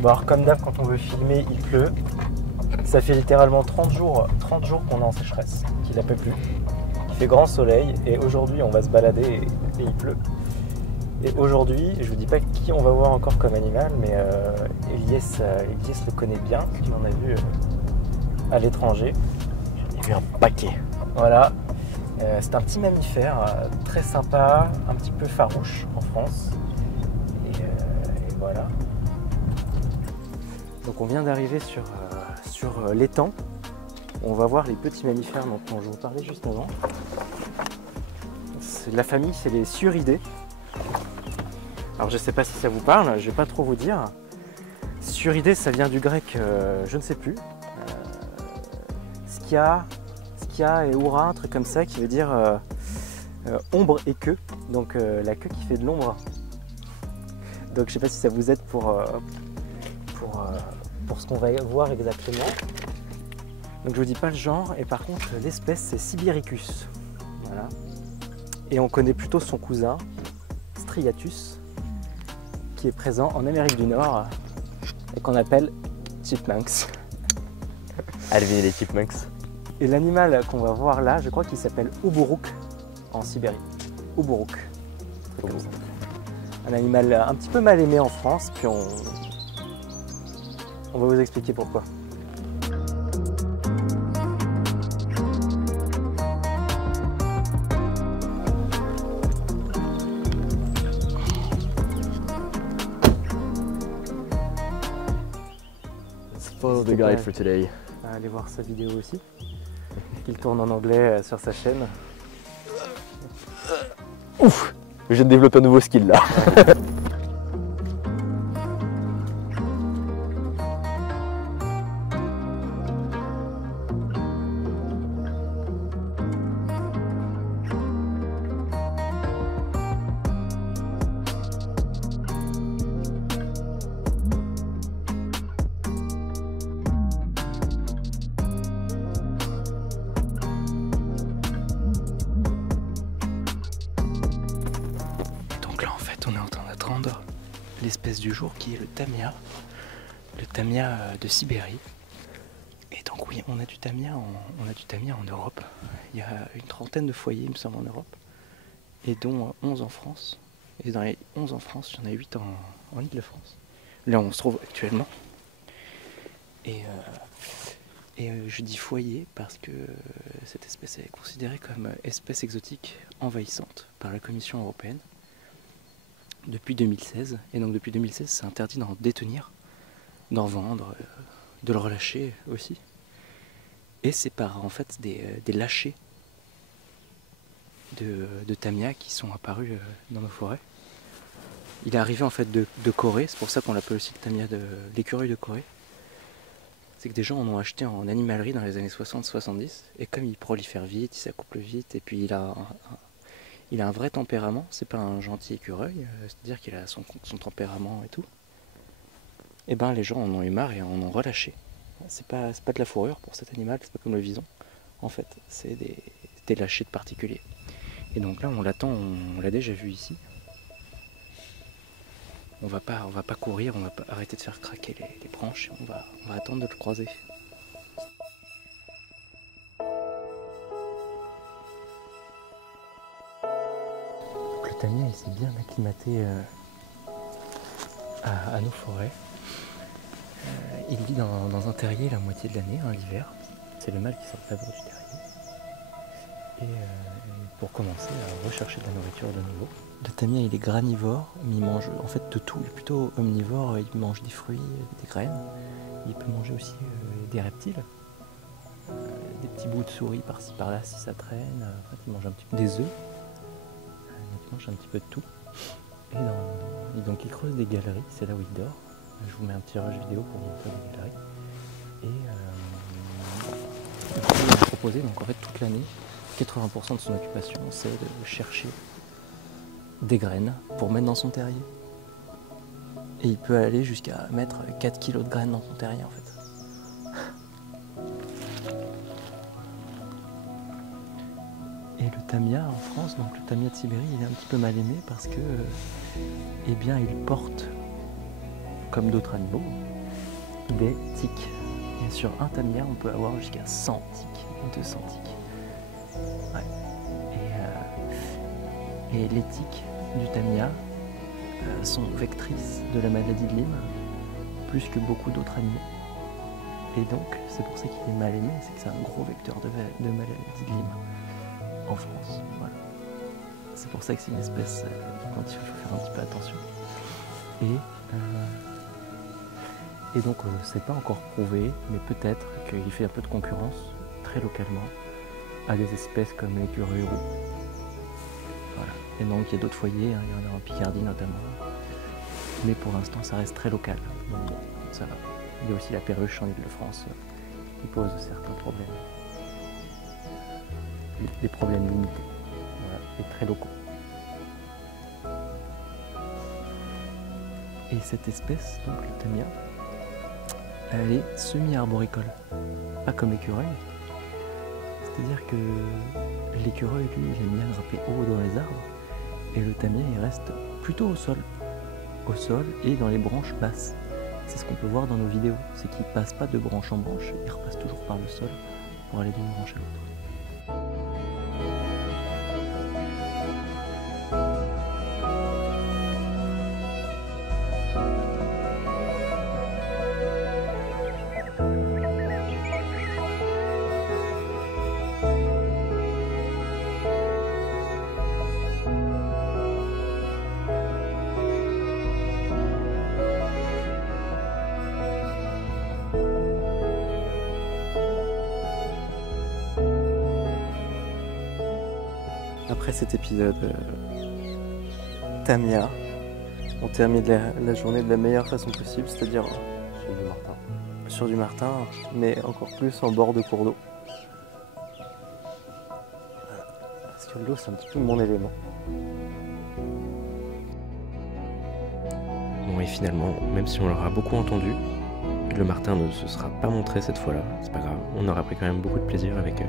Bon alors comme d'hab quand on veut filmer il pleut. Ça fait littéralement 30 jours qu'on est en sécheresse, qu'il n'a pas plu. Il fait grand soleil et aujourd'hui on va se balader et il pleut. Et aujourd'hui, je vous dis pas qui on va voir encore comme animal, mais Elias le connaît bien, il en a vu à l'étranger. J'en ai vu un paquet. Voilà, c'est un petit mammifère très sympa, un petit peu farouche en France. Et voilà. Donc on vient d'arriver sur l'étang. On va voir les petits mammifères dont je vous parlais juste avant. La famille, c'est les Sciuridés. Alors je ne sais pas si ça vous parle, je ne vais pas trop vous dire. Sciuridés, ça vient du grec, je ne sais plus. Skia et Oura, un truc comme ça, qui veut dire ombre et queue. Donc la queue qui fait de l'ombre. Donc je ne sais pas si ça vous aide pour ce qu'on va voir exactement. Donc je vous dis pas le genre, et par contre l'espèce c'est Sibiricus. Voilà. Et on connaît plutôt son cousin, Striatus, qui est présent en Amérique du Nord et qu'on appelle chipmunks. Alvin et les chipmunks. Et l'animal qu'on va voir là, je crois qu'il s'appelle Oboruk en Sibérie. Oboruk. Un animal un petit peu mal aimé en France, puis on va vous expliquer pourquoi. Follow the guide for today. Allez voir sa vidéo aussi. Il tourne en anglais sur sa chaîne. Ouf! Je viens de développer un nouveau skill là. On est en train d'attendre l'espèce du jour qui est le tamia de Sibérie. Et donc oui, on a du tamia en Europe. Il y a une trentaine de foyers, il me semble, en Europe, et dont 11 en France. Et dans les 11 en France, il y en a 8 en Île-de-France. Là où on se trouve actuellement. Et je dis foyer parce que cette espèce est considérée comme espèce exotique envahissante par la Commission européenne depuis 2016, et donc depuis 2016 c'est interdit d'en détenir, d'en vendre, de le relâcher aussi. Et c'est par en fait des lâchers de tamia qui sont apparus dans nos forêts. Il est arrivé en fait de Corée, c'est pour ça qu'on l'appelle aussi le tamia de l'écureuil de Corée. C'est que des gens en ont acheté en animalerie dans les années 60-70, et comme il prolifère vite, il s'accouple vite, et puis il a un vrai tempérament, c'est pas un gentil écureuil, c'est-à-dire qu'il a son tempérament et tout. Et ben les gens en ont eu marre et en ont relâché. C'est pas de la fourrure pour cet animal, c'est pas comme le vison. En fait, c'est des lâchers de particuliers. Et donc là, on l'attend, on l'a déjà vu ici. On va pas courir, on va pas arrêter de faire craquer les branches, on va attendre de le croiser. Le tamia il s'est bien acclimaté à nos forêts. Il vit dans un terrier la moitié de l'année, l'hiver. C'est le mâle qui sort d'abord du terrier. Et pour commencer à rechercher de la nourriture de nouveau. Le tamia il est granivore, mais il mange en fait de tout. Il est plutôt omnivore, il mange des fruits, des graines. Il peut manger aussi des reptiles. Des petits bouts de souris par-ci par-là si ça traîne. En fait, il mange un petit peu des œufs. Il mange un petit peu de tout. Et donc il creuse des galeries, c'est là où il dort. Je vous mets un petit rush vidéo pour vous montrer les galeries. Et il m'a proposé, donc en fait toute l'année, 80% de son occupation, c'est de chercher des graines pour mettre dans son terrier. Et il peut aller jusqu'à mettre 4 kg de graines dans son terrier en fait. Et le tamia en France, donc le tamia de Sibérie, il est un petit peu mal aimé parce que, eh bien, il porte, comme d'autres animaux, des tiques. Et sur un tamiya, on peut avoir jusqu'à 100 tiques, 200 tiques. Ouais. Et les tiques du tamiya sont vectrices de la maladie de Lyme, plus que beaucoup d'autres animaux. Et donc, c'est pour ça qu'il est mal aimé, c'est que c'est un gros vecteur de maladie de Lyme en France. Voilà. C'est pour ça que c'est une espèce dont il faut faire un petit peu attention. Et donc, c'est pas encore prouvé, mais peut-être qu'il fait un peu de concurrence, très localement, à des espèces comme l'écureuil roux. Voilà. Et donc, il y a d'autres foyers, hein, il y en a en Picardie notamment. Mais pour l'instant, ça reste très local. Donc, bon, ça va. Il y a aussi la perruche en Ile-de-France qui pose certains problèmes. Des problèmes limités, voilà, et très locaux. Et cette espèce, donc le tamiya, elle est semi-arboricole, pas comme l'écureuil. C'est-à-dire que l'écureuil, lui, il aime bien grimper haut dans les arbres, et le tamiya, il reste plutôt au sol et dans les branches basses. C'est ce qu'on peut voir dans nos vidéos, c'est qu'il passe pas de branche en branche, il repasse toujours par le sol pour aller d'une branche à l'autre. Après cet épisode tamiya, on termine la journée de la meilleure façon possible, c'est-à-dire sur du martin, mais encore plus en bord de cours d'eau. Parce que l'eau, c'est un petit peu mon élément. Bon, et finalement, même si on l'aura beaucoup entendu, le martin ne se sera pas montré cette fois-là, c'est pas grave. On aura pris quand même beaucoup de plaisir avec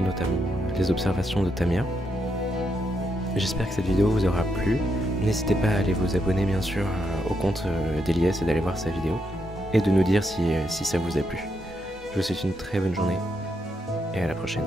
notamment les observations de tamiya. J'espère que cette vidéo vous aura plu. N'hésitez pas à aller vous abonner bien sûr au compte d'Eliès et d'aller voir sa vidéo. Et de nous dire si ça vous a plu. Je vous souhaite une très bonne journée et à la prochaine.